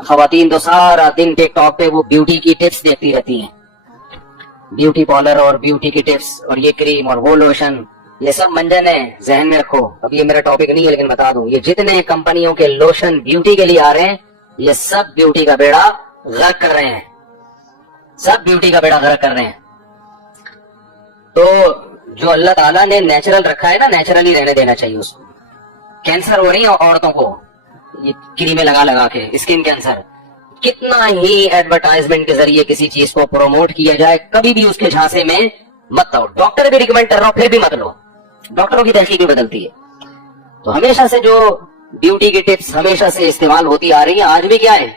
खवातीन तो सारा दिन टिकटॉक पे वो ब्यूटी की टिप्स देखती रहती हैं, ब्यूटी पार्लर और ब्यूटी की टिप्स और ये क्रीम और वो लोशन, ये सब मंजन है, जहन में रखो। अब ये मेरा टॉपिक नहीं है लेकिन बता दूं, ये जितने कंपनियों के लोशन ब्यूटी के लिए आ रहे हैं, ये सब ब्यूटी का बेड़ा गर्क कर रहे हैं, सब ब्यूटी का बेड़ा गर्क कर रहे हैं। तो जो अल्लाह ताला ने नेचुरल रखा है ना, नेचुरली रहने देना चाहिए उसको। कैंसर हो रही है औरतों को ये क्रीमें लगा लगा के, स्किन कैंसर, कितना ही एडवर्टाइजमेंट के जरिए किसी चीज को प्रोमोट किया जाए, कभी भी उसके झांसे में मत आओ। डॉक्टर भी रिकमेंड कर रहा हो फिर भी मत लो, डॉक्टरों की तहकीक भी बदलती है। तो हमेशा से जो ब्यूटी की टिप्स हमेशा से इस्तेमाल होती आ रही है, आज भी क्या है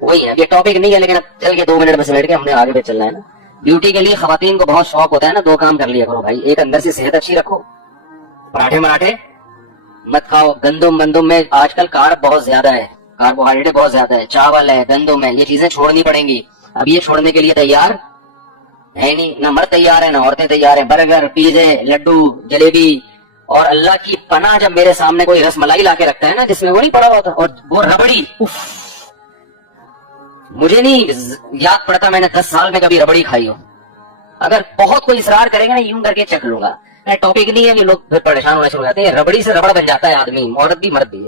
वही है। ये टॉपिक नहीं है लेकिन अब चल के 2 मिनट में समेट के हमने आगे भी चलना है ना। ब्यूटी के लिए खवातीन को बहुत शौक होता है ना, 2 काम कर लिया करो भाई। एक, अंदर से सेहत अच्छी रखो, पराठे मराठे मत खाओ। गंदुम बंदुम में आजकल कार्ब बहुत ज्यादा है, कार्बोहाइड्रेट बहुत ज्यादा है, चावल है, गंदुम है, ये चीजें छोड़नी पड़ेंगी। अब ये छोड़ने के लिए तैयार है नहीं, ना मर्द तैयार है ना औरतें तैयार है। बर्गर, पिज़्ज़े, लड्डू, जलेबी, और अल्लाह की पनाह जब मेरे सामने कोई रसमलाई लाके रखता है ना जिसमें वो नहीं पड़ा हुआ था, और वो रबड़ी, उफ, मुझे नहीं याद पड़ता मैंने 10 साल में कभी रबड़ी खाई हो। अगर बहुत कोई इसरार करेगा ना, यूं करके चख लूंगा। टॉपिक नहीं है कि लोग फिर परेशान होना शुरू हो जाते हैं। रबड़ी से रबड़ बन जाता है आदमी, औरत भी मर्द भी।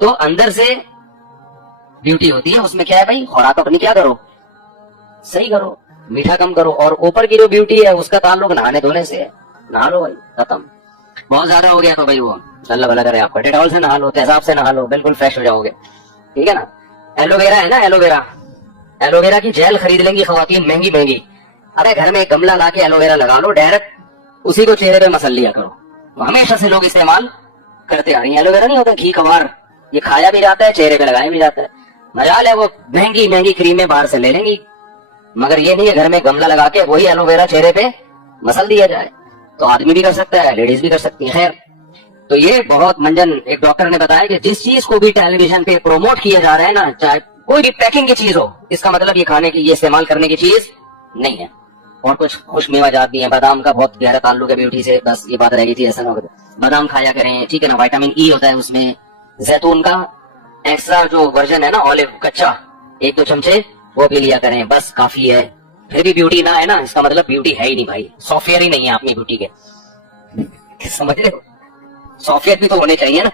तो अंदर से ब्यूटी होती है, उसमें क्या है भाई, खुराक अपनी क्या करो, सही करो, मीठा कम करो। और ऊपर की जो ब्यूटी है उसका ताल्लुक नहाने धोने से है। नहा लो भाई, खत्म। बहुत ज्यादा हो गया तो भाई वो अल्लाह भला करे आपका, डेटॉल से नहा लो, तेजाब से नहा लो, बिल्कुल फ्रेश हो जाओगे, ठीक है ना। एलोवेरा है ना, एलोवेरा, एलोवेरा की जेल खरीद लेंगी खवातीन महंगी महंगी। अरे घर में एक गमला ला के एलोवेरा लगा लो, डायरेक्ट उसी को चेहरे पे मसल लिया करो। हमेशा से लोग इस्तेमाल करते आ रही हैं। एलोवेरा नहीं होता घी कवार, ये खाया भी जाता है, चेहरे पे लगाया भी जाता है। मजाल है वो महंगी महंगी क्रीमें बाहर से ले लेंगी, मगर ये नहीं है घर में गमला लगा के वही एलोवेरा चेहरे पे मसल दिया जाए। तो आदमी भी कर सकता है, लेडीज भी कर सकती है। खैर, तो ये बहुत मंजन। एक डॉक्टर ने बताया कि जिस चीज को भी टेलीविजन पे प्रोमोट किया जा रहा है ना, चाहे कोई भी पैकिंग की चीज हो, इसका मतलब ये खाने की, ये इस्तेमाल करने की चीज नहीं है। और कुछ खुश मेवा जात भी है, बादाम का बहुत गहरा ताल्लुक है ब्यूटी से, बस ये बात रह गई थी, ऐसा ना हो। बादाम खाया करें, ठीक है ना, विटामिन ई होता है उसमें। जैतून का एक्स्ट्रा जो वर्जन है ना, ऑलिव कच्चा, 1-2 चमचे वो भी लिया करें, बस काफी है। फिर भी ब्यूटी ना है ना, इसका मतलब ब्यूटी है ही नहीं भाई, सॉफ्टवेयर ही नहीं है अपनी ब्यूटी के, समझ रहे हो, सॉफ्टवेयर भी तो होने चाहिए ना।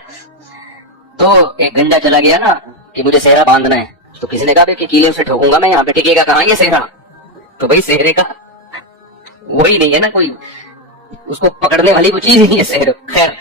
तो एक गंजा चला गया ना कि मुझे सेहरा बांधना है, तो किसी ने कहा कि कीले से ठोकूंगा मैं, यहाँ पे टिकेगा कहाँ ये सेहरा। तो भाई सेहरे का वही नहीं है ना, कोई उसको पकड़ने वाली वो चीज ही नहीं है सेहरा। खैर,